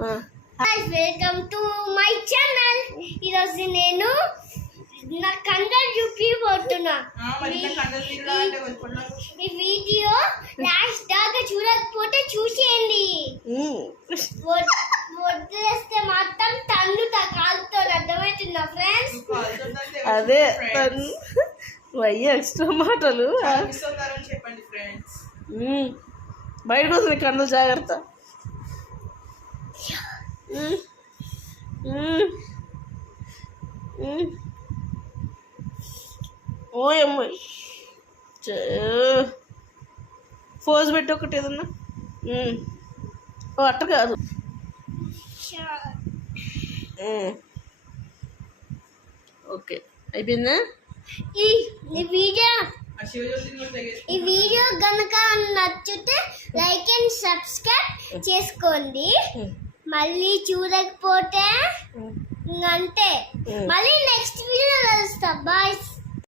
Welcome to my channel. ఈరోజు నేను నా కండలు చూపిపోతున్నా. ఈ వీడియో లాస్ట్ దాకా చూడకపోతే చూసేయండి. వదిలేస్తే మాత్రం తన్నుతా కాలుతో. అర్థమవుతుందా ఫ్రెండ్స్? అదే అయ్యా ఎక్స్ట్రా మాటలు. చెప్పండి ఫ్రెండ్స్. బయటకు వస్తుంది కన్ను, జాగ్రత్త. ఓయమ్మ ఫోజ్ పెట్టి ఒకటి ఏదన్నా. అట్ట కాదు. ఓకే అయిపోయిందా? ఈ వీడియో గనక నచ్చితే లైక్ అండ్ సబ్స్క్రైబ్ చేసుకోండి. మళ్ళీ చూడకపోతే అంటే మళ్ళీ నెక్స్ట్ వీడియో కలుస్తా. బాయ్.